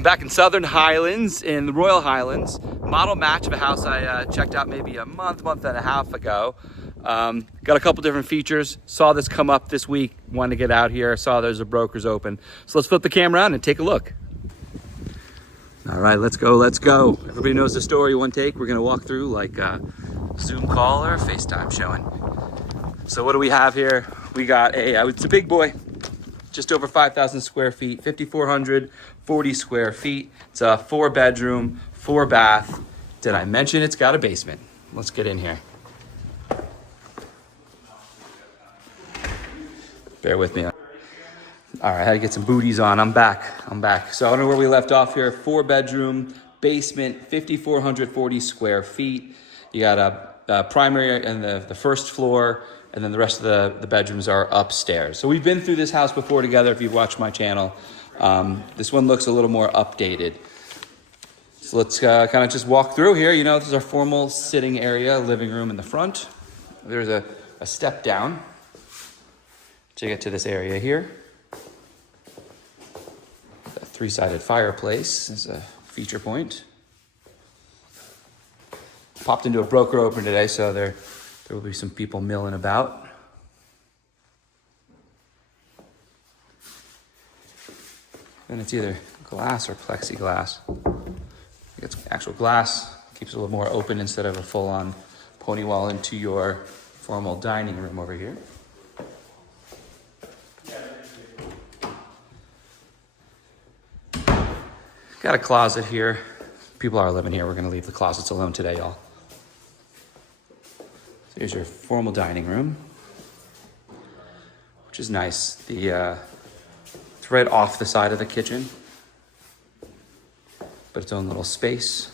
I'm back in Southern Highlands in the Royal Highlands. Model match of a house I checked out maybe a month and a half ago. Got a couple different features. Saw this come up this week. Wanted to get out here. Saw there's a broker's open. So let's flip the camera on and take a look. All right, let's go. Everybody knows the story, one take. We're gonna walk through like a Zoom call or a FaceTime showing. So what do we have here? We got it's a big boy. Just over 5,000 square feet, 5,440 square feet. It's a 4-bedroom, 4-bath. Did I mention it's got a basement? Let's get in here. Bear with me. All right, I had to get some booties on. I'm back. So I don't know where we left off here. 4-bedroom, basement, 5,440 square feet. You got a primary and the first floor, and then the rest of the bedrooms are upstairs. So we've been through this house before together if you've watched my channel. This one looks a little more updated. So let's kind of just walk through here. You know, this is our formal sitting area, living room in the front. There's a step down to get to this area here. A 3-sided fireplace is a feature point. Popped into a broker open today, so there will be some people milling about. And it's either glass or plexiglass. It's actual glass, keeps it a little more open instead of a full-on pony wall into your formal dining room over here. Got a closet here. People are living here. We're gonna leave the closets alone today, y'all. So here's your formal dining room, which is nice. It's right off the side of the kitchen, but its own little space.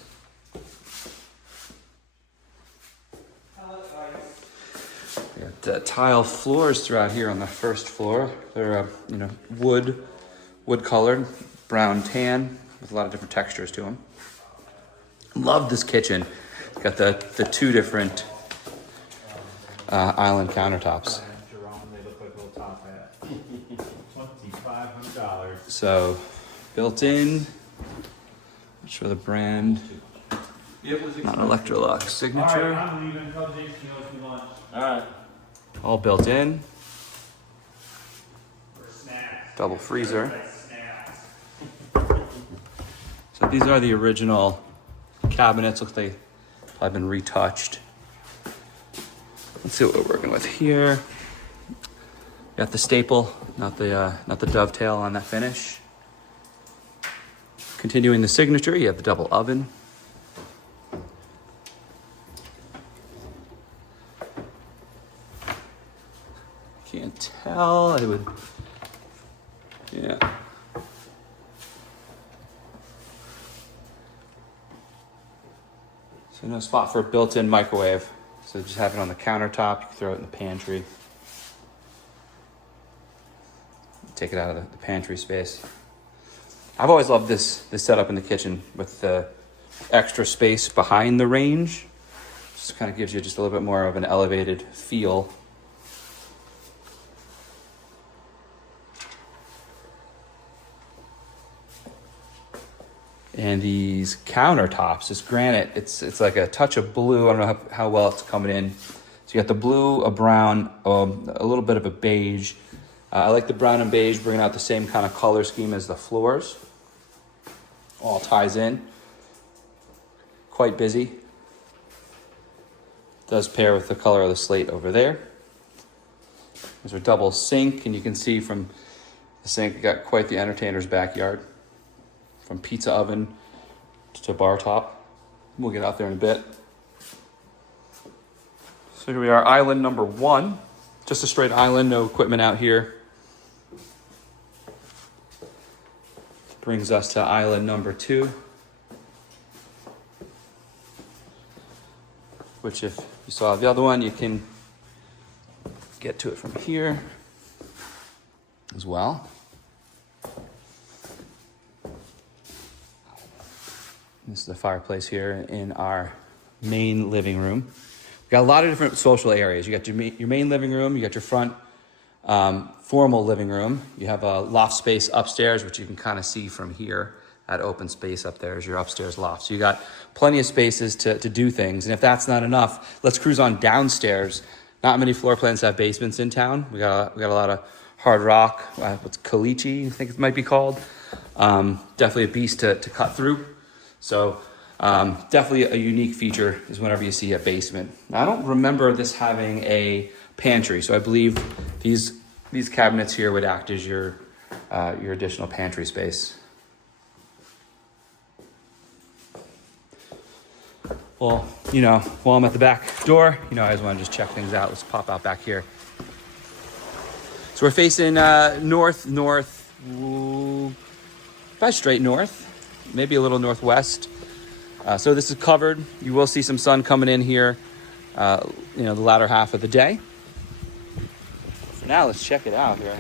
We got tile floors throughout here on the first floor. They're wood colored, brown tan with a lot of different textures to them. Love this kitchen. It's got the 2 different island countertops. $2,500. So built in. Not sure the brand. Not Electrolux signature. I'm leaving. Tell Jason he owes me lunch. All right. All built in. Double freezer. So these are the original cabinets. Looks like they've probably been retouched. Let's see what we're working with here. Got the staple, not the dovetail on that finish. Continuing the signature, you have the double oven. Can't tell. I would, yeah. So no spot for a built-in microwave. So just have it on the countertop. You can throw it in the pantry. Take it out of the pantry space. I've always loved this setup in the kitchen with the extra space behind the range. Just kind of gives you just a little bit more of an elevated feel. And these countertops, this granite, it's like a touch of blue. I don't know how well it's coming in. So you got the blue, a brown, a little bit of a beige. I like the brown and beige, bringing out the same kind of color scheme as the floors. All ties in. Quite busy. Does pair with the color of the slate over there. There's a double sink, and you can see from the sink, you got quite the entertainer's backyard. From pizza oven to bar top. We'll get out there in a bit. So here we are, island number 1. Just a straight island, no equipment out here. Brings us to island number 2. Which if you saw the other one, you can get to it from here as well. This is the fireplace here in our main living room. We've got a lot of different social areas. You got your main living room, you got your front formal living room. You have a loft space upstairs, which you can kind of see from here. that open space up there is your upstairs loft. So you got plenty of spaces to do things. And if that's not enough, let's cruise on downstairs. Not many floor plans have basements in town. We got a lot of hard rock, what's caliche, I think it might be called. Definitely a beast to cut through. So definitely a unique feature is whenever you see a basement. Now, I don't remember this having a pantry, so I believe these cabinets here would act as your additional pantry space. Well, while I'm at the back door, I always want to just check things out. Let's pop out back here. So we're facing north, about straight north, maybe a little northwest. So this is covered. You will see some sun coming in here, the latter half of the day. For now, let's check it out here.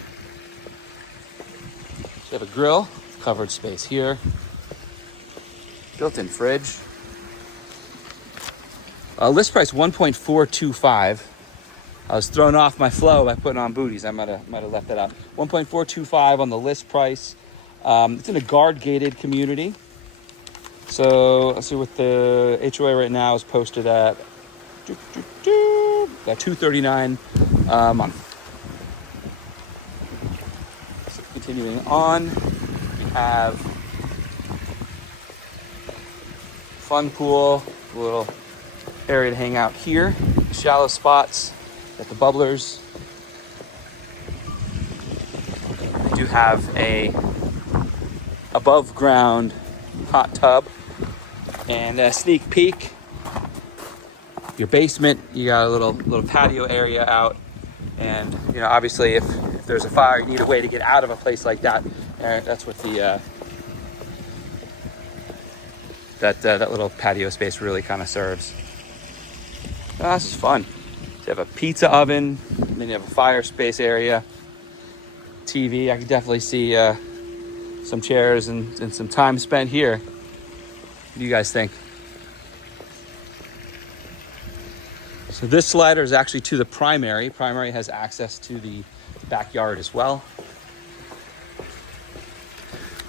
So we have a grill, covered space here, built-in fridge. List price $1.425. I was thrown off my flow by putting on booties. I might have left that out. $1.425 on the list price. It's in a guard-gated community. So let's see what the HOA right now is posted at. $239 a month. So continuing on, we have fun pool, a little area to hang out here. Shallow spots, got the bubblers. We do have a above ground hot tub and a sneak peek. Your basement, you got a little patio area out, and obviously if there's a fire, you need a way to get out of a place like that. That's what the that little patio space really kind of serves. Oh, this is fun. So you have a pizza oven, and then you have a fire space area, TV. I can definitely see some chairs and some time spent here. What do you guys think? So this slider is actually to the primary. Primary has access to the backyard as well.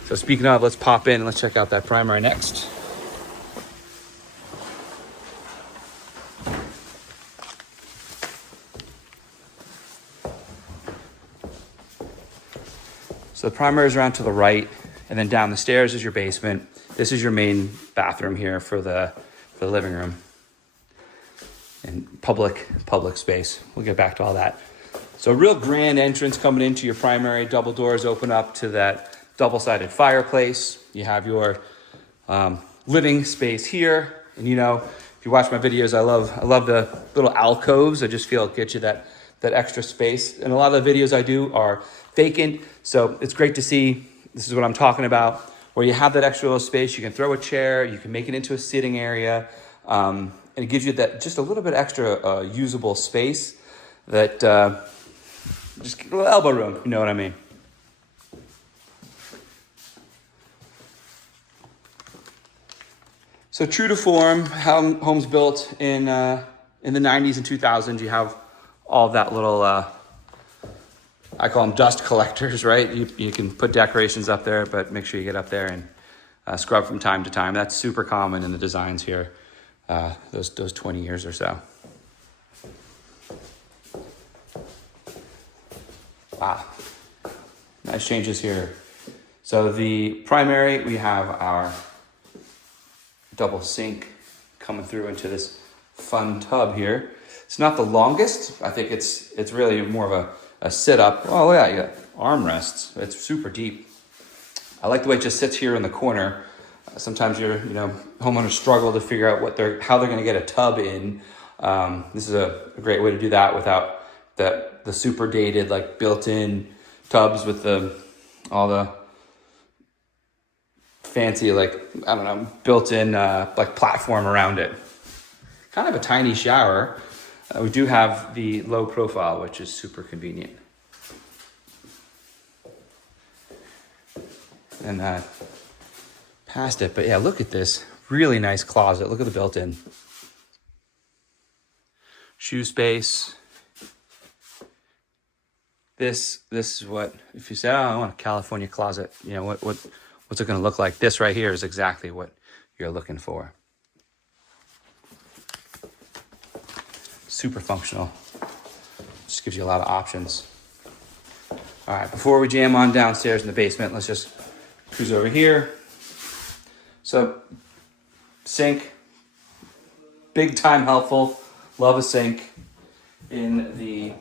So speaking of, let's pop in and let's check out that primary next. So the primary is around to the right, and then down the stairs is your basement. This is your main bathroom here for the living room and public space. We'll get back to all that. So a real grand entrance coming into your primary. Double doors open up to that double-sided fireplace. You have your living space here, and if you watch my videos, I love the little alcoves. I just feel it gets you that extra space. And a lot of the videos I do are vacant, so it's great to see. This is what I'm talking about, where you have that extra little space. You can throw a chair, you can make it into a sitting area, and it gives you that just a little bit extra usable space that just a little elbow room, you know what I mean. So true to form, how homes built in the 90s and 2000s, you have all of that little, I call them dust collectors, right? You can put decorations up there, but make sure you get up there and scrub from time to time. That's super common in the designs here, those 20 years or so. Wow, nice changes here. So the primary, we have our double sink coming through into this fun tub here. It's not the longest. I think it's really more of a sit-up. Oh yeah, you got armrests. It's super deep. I like the way it just sits here in the corner. Sometimes homeowners struggle to figure out how they're going to get a tub in. This is a great way to do that without the super dated built-in tubs with all the fancy built-in platform around it. Kind of a tiny shower. We do have the low profile, which is super convenient. And past it, but yeah, look at this really nice closet. Look at the built-in shoe space. This is what, if you say, oh, I want a California closet, what what's it gonna look like? This right here is exactly what you're looking for. Super functional. Just gives you a lot of options. All right, before we jam on downstairs in the basement, let's just cruise over here. So, sink, big time helpful. Love a sink in the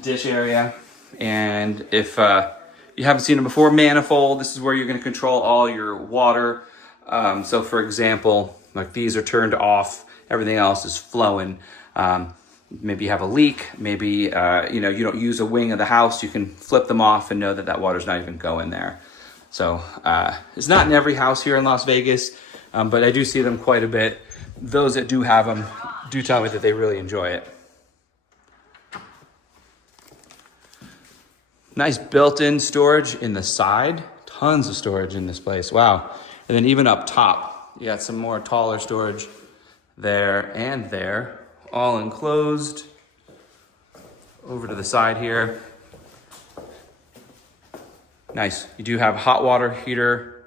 dish area. And if you haven't seen it before, manifold, this is where you're gonna control all your water. So for example, like these are turned off, everything else is flowing. Maybe you have a leak, maybe you don't use a wing of the house, you can flip them off and know that that water's not even going there. So it's not in every house here in Las Vegas, but I do see them quite a bit. Those that do have them do tell me that they really enjoy it. Nice built-in storage in the side. Tons of storage in this place, wow. And then even up top, you got some more taller storage there and there, all enclosed. Over to the side here. Nice, you do have hot water heater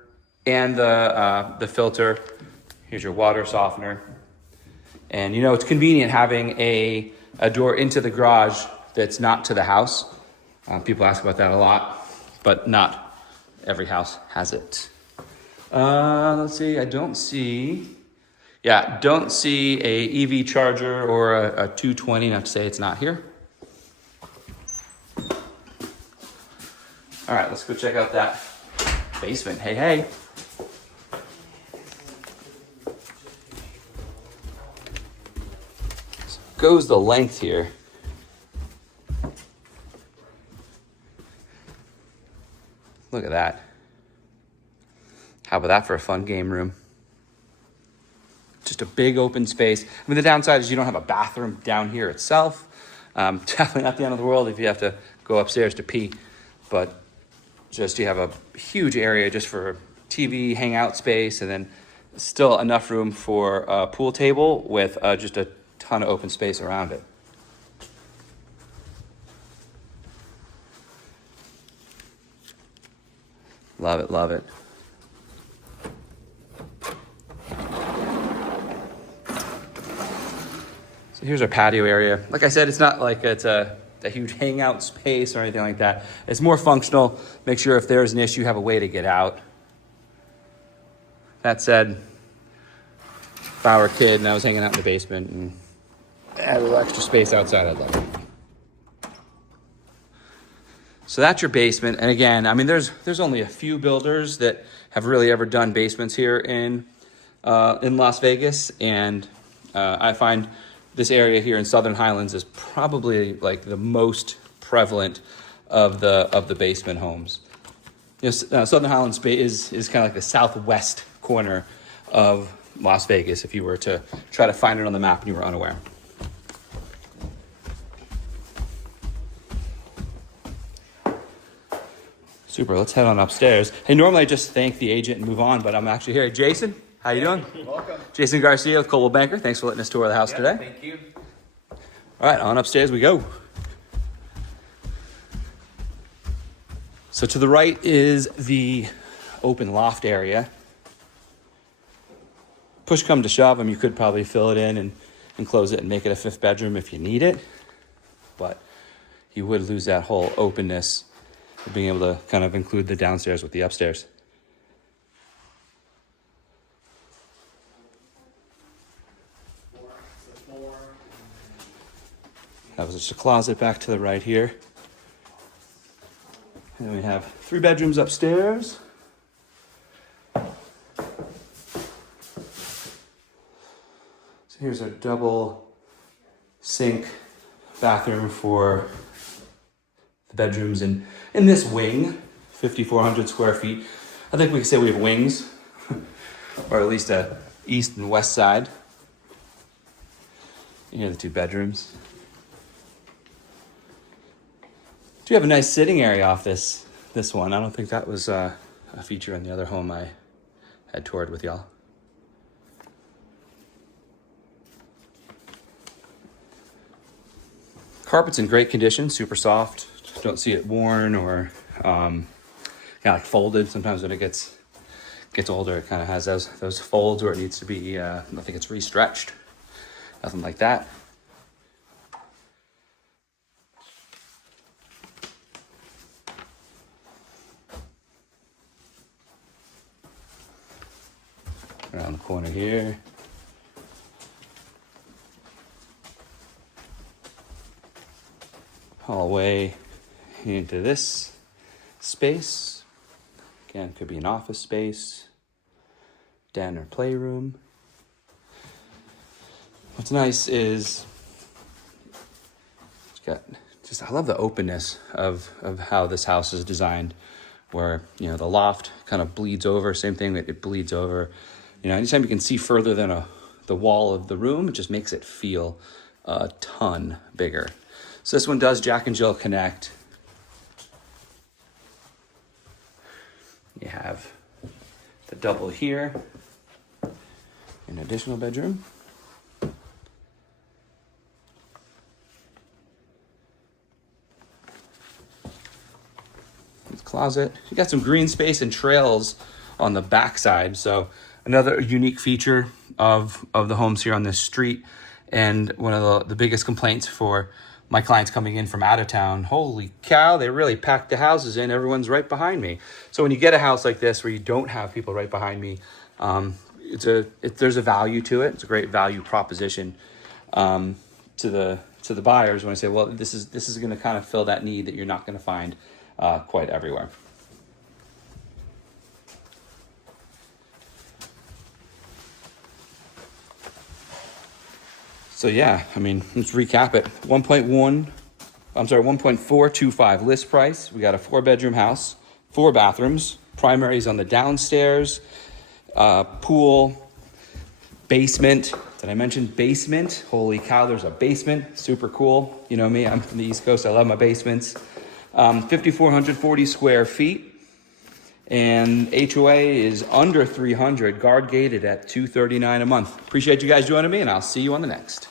and the filter. Here's your water softener. And it's convenient having a door into the garage that's not to the house. People ask about that a lot, but not every house has it. Let's see, I don't see a EV charger or a 220, not to say it's not here. All right, let's go check out that basement. Hey. So goes the length here. Look at that. How about that for a fun game room? Just a big open space. I mean, the downside is you don't have a bathroom down here itself. Definitely not the end of the world if you have to go upstairs to pee, but just you have a huge area just for TV, hangout space, and then still enough room for a pool table with just a ton of open space around it. Love it. So here's our patio area. Like I said, it's not like it's a huge hangout space or anything like that. It's more functional. Make sure if there's an issue, you have a way to get out. That said, if I were a kid and I was hanging out in the basement and had a little extra space outside, I'd love it. So that's your basement. And again, I mean, there's only a few builders that have really ever done basements here in Las Vegas. And I find this area here in Southern Highlands is probably like the most prevalent of the basement homes. Southern Highlands is kind of like the southwest corner of Las Vegas if you were to try to find it on the map and you were unaware. Super, let's head on upstairs. Hey, normally I just thank the agent and move on, but I'm actually here. Jason, how you doing? Welcome. Jason Garcia with Coldwell Banker. Thanks for letting us tour the house today. Thank you. All right, on upstairs we go. So to the right is the open loft area. Push come to shove, you could probably fill it in and close it and make it a fifth bedroom if you need it. But you would lose that whole openness of being able to kind of include the downstairs with the upstairs. That was just a closet back to the right here. And then we have 3 bedrooms upstairs. So here's a double sink bathroom for the bedrooms in this wing, 5,400 square feet. I think we can say we have wings, or at least a east and west side. Here are the 2 bedrooms. Do have a nice sitting area off this one. I don't think that was a feature in the other home I had toured with y'all. Carpet's in great condition, super soft. Don't see it worn or kind of like folded. Sometimes when it gets older, it kind of has those folds where it needs to be, nothing gets re-stretched. Nothing like that. Around the corner here. Hallway into this space. Again, could be an office space, den or playroom. What's nice is it's got just, I love the openness of how this house is designed, where, you know, the loft kind of bleeds over. Same thing, it bleeds over. You know, anytime you can see further than the wall of the room, it just makes it feel a ton bigger. So this one does Jack and Jill connect. You have the double here, an additional bedroom. Closet. You got some green space and trails on the back side. So another unique feature of the homes here on this street. And one of the biggest complaints for my clients coming in from out of town, holy cow, they really packed the houses in. Everyone's right behind me. So when you get a house like this where you don't have people right behind me, there's a value to it. It's a great value proposition to the buyers when I say, well, this is going to kind of fill that need that you're not going to find quite everywhere. So yeah, I mean, let's recap it. 1.425 list price. We got a 4-bedroom house, 4 bathrooms, primaries on the downstairs, pool, basement. Did I mention basement? Holy cow, there's a basement. Super cool. You know me, I'm from the East Coast. I love my basements. 5,440 square feet. And HOA is under 300, guard gated at $239 a month. Appreciate you guys joining me, and I'll see you on the next.